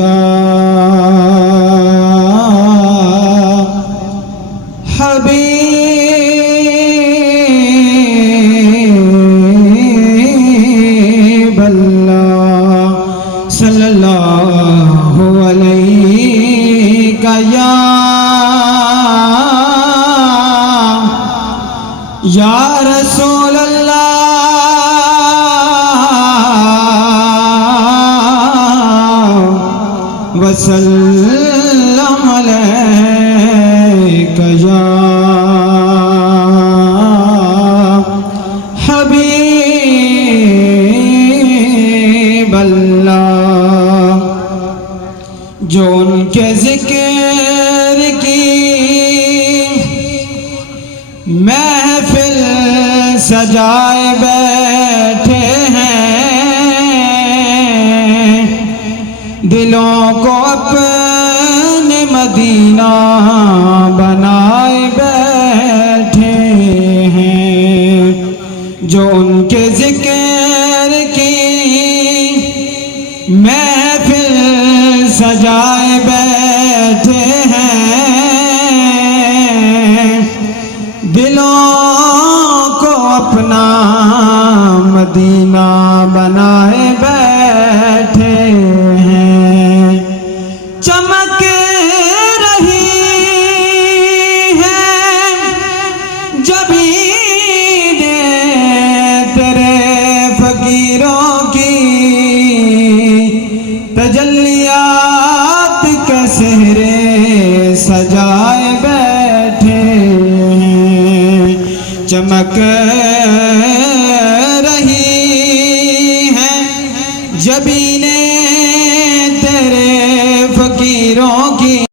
یا حبیب اللہ صلی اللہ علیہ یا رسول اللہ وسلم علیک یا حبیب اللہ. جو ان کے ذکر کی محفل سجائے بیٹھے ہیں، دلوں کو اپنے مدینہ بنائے بیٹھے ہیں. جو ان کے ذکر کی محفل سجائے بیٹھے ہیں، دلوں کو اپنا مدینہ بنائے بیٹھے ہیں. چمک رہی ہے جبینیں تیرے فقیروں کی، تجلیات کے سہرے سجائے بیٹھے ہیں. چمک رہی ہیں جبینیں